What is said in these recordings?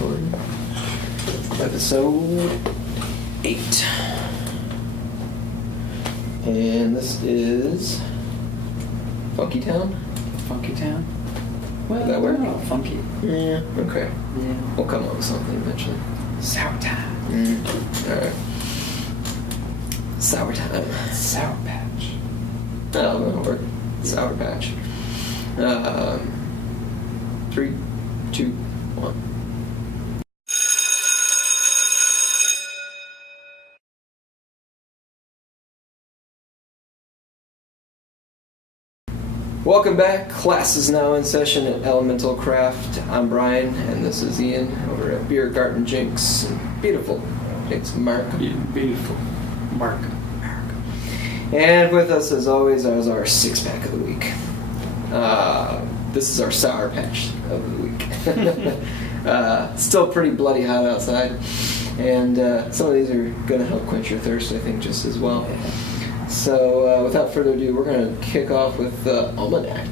recording. Episode 8. And this is Funky Town? Funky Town? Well, Does that work? No, funky. Yeah, okay. Yeah. We'll come up with something eventually. Sour Time. Alright. Sour Time. Sour Patch. Oh, that'll work. Sour Patch. 3, 2, 1. Welcome back. Class is now in session at Elemental Craft. I'm Brian, and this is Ian over at Beer Garden Jinx. Beautiful Jinx Mark. Beautiful. Mark. And with us, as always, is our 6-pack of the week. This is our Sour Patch of the week. Still pretty bloody hot outside, and some of these are going to help quench your thirst, I think, just as well. So, without further ado, we're going to kick off with Almanac.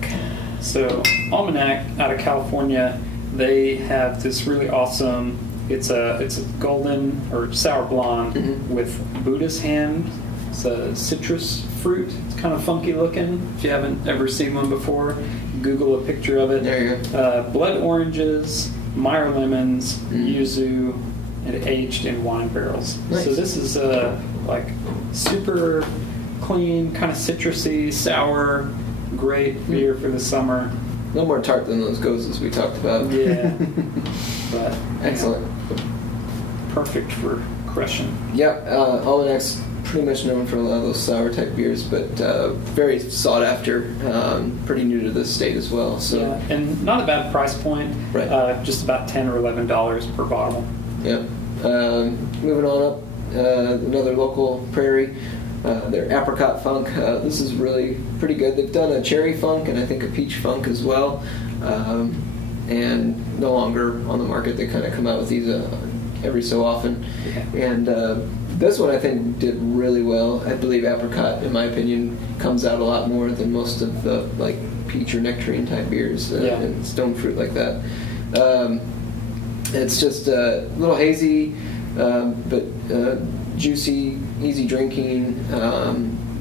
So, Almanac out of California, they have this really awesome. It's a golden or sour blonde with Buddha's hand. It's a citrus fruit. It's kind of funky looking. If you haven't ever seen one before, Google a picture of it. There you go. Blood oranges, Meyer lemons, yuzu, and aged in wine barrels. Nice. So this is like super clean, kind of citrusy, sour, great beer for the summer. A little more tart than those gozes we talked about. Yeah. But Excellent. Perfect for crushing. Yep, Almanac's pretty much known for a lot of those sour type beers, but very sought after, pretty new to this state as well. So Yeah, and not a bad price point. Right. Just about $10 or $11 per bottle. Yep. Moving on up, another local Prairie. Their Apricot Funk. This is really pretty good. They've done a cherry funk and I think a peach funk as well. And no longer on the market. They kind of come out with these every so often. Yeah. And this one I think did really well. I believe Apricot, in my opinion, comes out a lot more than most of the like peach or nectarine type beers and stone fruit like that. It's just a little hazy, but juicy, easy drinking.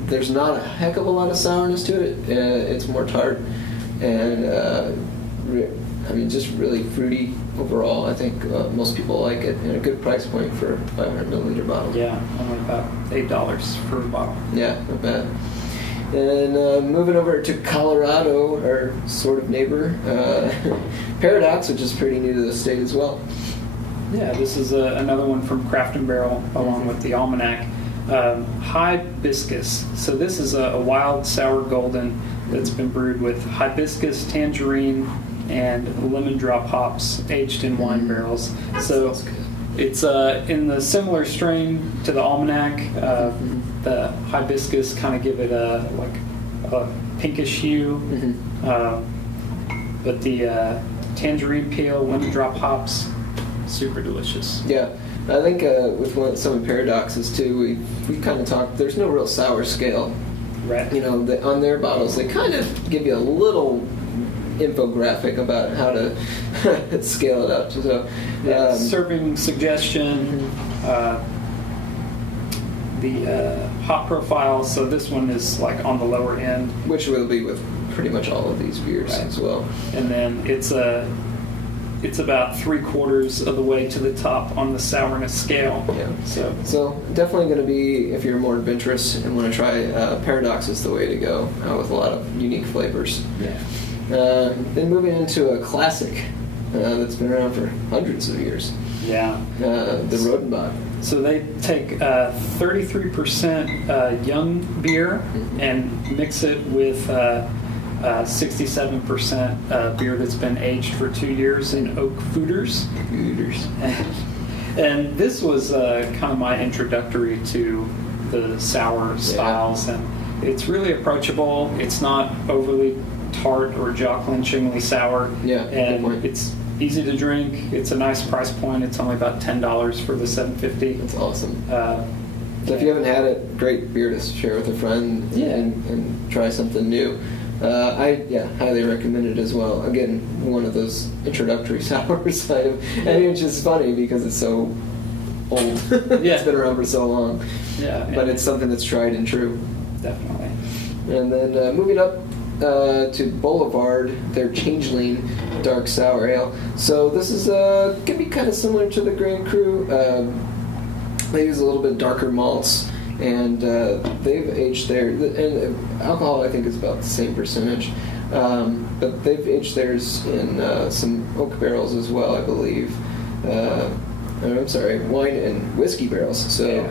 There's not a heck of a lot of sourness to it. It's more tart and just really fruity overall. I think most people like it, and a good price point for a 500 milliliter bottle. Yeah, only about $8 per bottle. Yeah, not bad. And moving over to Colorado, our sort of neighbor, Paradox, which is pretty new to the state as well. Yeah, this is another one from Craft and Barrel, along with the Almanac. Hibiscus. So this is a wild sour golden that's been brewed with hibiscus, tangerine, and lemon drop hops, aged in wine barrels. So it's in the similar strain to the Almanac. The hibiscus kind of give it a pinkish hue, but the tangerine peel, lemon drop hops, super delicious. Yeah, I think with some of the Paradoxes too, we kind of talked. There's no real sour scale. Right. You know, on their bottles, they kind of give you a little infographic about how to scale it up. So, serving suggestion, the hop profile. So this one is like on the lower end, which will be with pretty much all of these beers as well. And then it's about 3/4 of the way to the top on the sourness scale. Yeah. So definitely going to be, if you're more adventurous and want to try, Paradox is the way to go with a lot of unique flavors. Yeah. Then moving into a classic that's been around for hundreds of years. Yeah. The Rodenbach. So they take 33% young beer and mix it with 67% beer that's been aged for 2 years in oak foeders. And this was kind of my introductory to the sour styles, and it's really approachable. It's not overly tart or jaw-clenchingly sour. Yeah, and it's easy to drink. It's a nice price point. It's only about $10 for the 750. That's awesome. So if you haven't had it, great beer to share with a friend and try something new. I highly recommend it as well. Again, one of those introductory sours and it's just funny because it's so old. It's been around for so long. Yeah, but it's something that's tried and true. Definitely. And then moving up to Boulevard, their Changeling Dark Sour Ale. So this is going to be kind of similar to the Grand Cru. They use a little bit darker malts, and they've aged their, and alcohol I think is about the same percentage, but they've aged theirs in some oak barrels as well, I believe. I'm sorry, wine and whiskey barrels. So,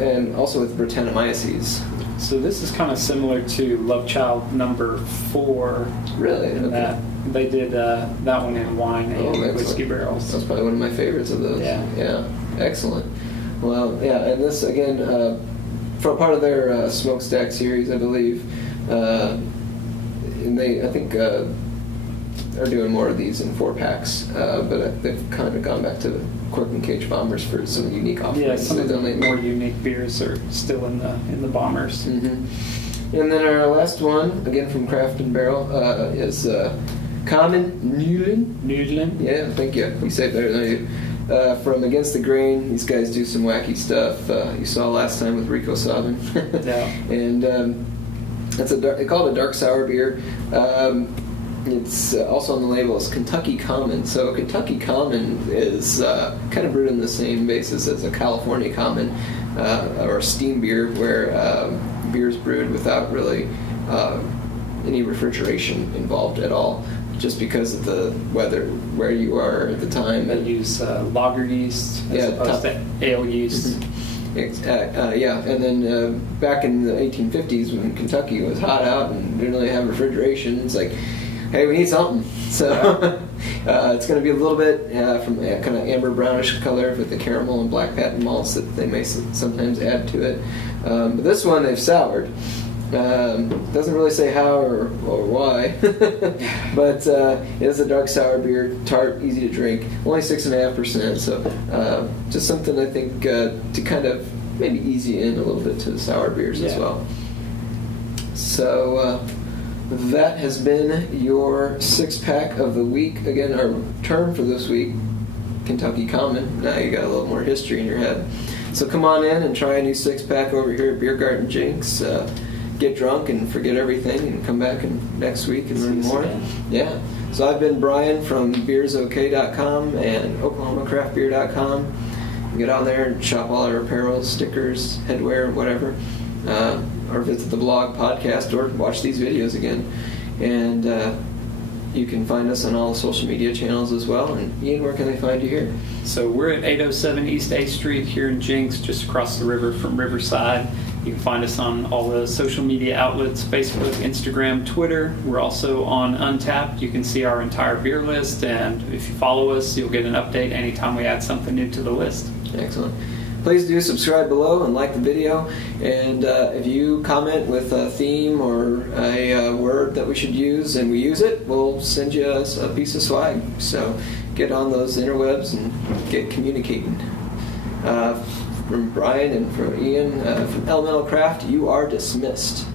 and also with Brettanomyces. So this is kind of similar to Love Child number 4. Really? In that they did that one in wine and whiskey barrels. That's probably one of my favorites of those. Yeah. Excellent. Well, yeah, and this again, for part of their smokestack series, I believe, and I think are doing more of these in 4-packs, but they've kind of gone back to Cork and Cage Bombers for some unique offerings. Yeah, some of the more unique beers are still in the Bombers. Mm-hmm. And then our last one, again from Craft and Barrel, is Kaman Knuddeln. Yeah, thank you. You say it better than I do. From Against the Grain, these guys do some wacky stuff. You saw last time with Rico Sabin. Yeah. And they call it a dark sour beer. It's also on the label as Kentucky Common. So Kentucky Common is kind of brewed on the same basis as a California Common or a steam beer, where beer's brewed without really any refrigeration involved at all, just because of the weather where you are at the time. They use lager yeast as opposed to ale yeast. Mm-hmm. And then back in the 1850s, when Kentucky was hot out and didn't really have refrigeration, it's like, hey, we need something. So it's going to be a little bit from a kind of amber brownish color with the caramel and black patent malts that they may sometimes add to it. But this one they've soured. Doesn't really say how or why, but it is a dark sour beer, tart, easy to drink, only 6.5%. So just something I think to kind of maybe ease you in a little bit to the sour beers as well. So that has been your 6-pack of the week. Again, our term for this week, Kentucky Common. Now you got a little more history in your head. So come on in and try a new 6-pack over here at Beer Garden Jinx. Get drunk and forget everything and come back next week and learn more. Yeah. So I've been Brian from beersok.com and oklahomacraftbeer.com. Get on there and shop all our apparel, stickers, headwear, whatever. Or visit the blog, podcast, or watch these videos again. And you can find us on all the social media channels as well. And Ian, where can they find you here? So we're at 807 East 8th Street here in Jinx, just across the river from Riverside. You can find us on all the social media outlets, Facebook, Instagram, Twitter. We're also on Untappd. You can see our entire beer list, and if you follow us, you'll get an update anytime we add something new to the list. Excellent. Please do subscribe below and like the video. And if you comment with a theme or a word that we should use and we use it, we'll send you a piece of swag. So get on those interwebs and get communicating. From Brian and from Ian from Elemental Craft, you are dismissed.